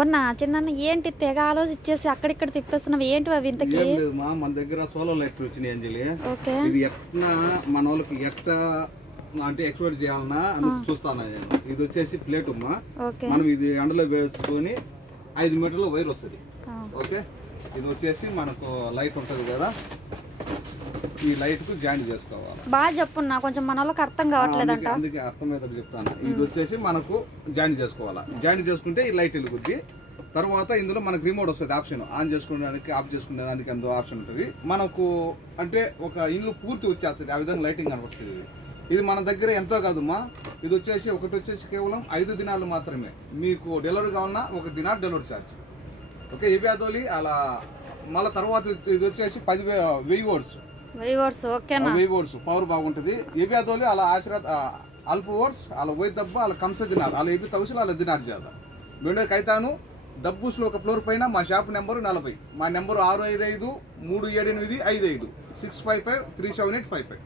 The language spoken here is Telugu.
ఓనా చిన్న ఏంటి తెగ ఆలోచించేసి అక్కడిక్కడ తిప్పేస్తున్నావు ఏంటి అవి ఇంతకి? మన దగ్గర సోలార్ లైట్ వచ్చినాయి అంజలి. ఓకే, ఇది ఎట్లా మన వాళ్ళకి ఎట్లా అంటే ఎక్స్పోర్ట్ చేయాలన్నా అందుకు చూస్తాను నేను. ఇది వచ్చేసి ప్లేట్ అమ్మా. మనం ఇది ఎండలో వేసుకొని 5 మీటర్ల వైర్ వస్తుంది. ఓకే, ఇది వచ్చేసి మనకు లైట్ ఉంటుంది కదా, ఈ లైట్ కు జాయింట్ చేసుకోవాలి. బాగా చెప్పున్నా, కొంచెం మన వాళ్ళకి అర్థం కావట్లేదంట, అందుకే అర్థమయ్యేటట్టు చెప్తాను. ఇది వచ్చేసి మనకు జాయింట్ చేసుకోవాలా. జాయింట్ చేసుకుంటే ఈ లైట్ వెలుగుద్ది. తర్వాత ఇందులో మనకు రిమోట్ వస్తుంది, ఆప్షన్ ఆన్ చేసుకునేదానికి ఆఫ్ చేసుకునేదానికి అందులో ఆప్షన్ ఉంటుంది. మనకు అంటే ఒక ఇల్లు పూర్తి వచ్చేస్తుంది, ఆ విధంగా లైటింగ్ కనబడుతుంది. ఇది మన దగ్గర ఎంతో కాదమ్మా. ఇది వచ్చేసి ఒకటి వచ్చేసి కేవలం 5 దినాలు మాత్రమే. మీకు డెలివరీ కావాలన్నా 1 దినాలు డెలివరీ ఛార్జ్. ఓకే, ఏబియాదోలి అలా. మళ్ళీ తర్వాత ఇది వచ్చేసి 10,000 వాట్స్. 1000 వాట్స్ పవర్ బాగుంటుంది. ఏబియాదోలి అలా ఆశ్రత్ అల్ప వాట్స్ అలా పోయి దబ్బ అలా కంస దినారు అలా ఏబి తౌసులు అలా దినారు చేద్దా బెండో కైతాను దబ్బుస్లో ఒక ఫ్లోర్ పైన మా షాప్ నెంబరు 40. మా నెంబరు 655 378 55 655 37855.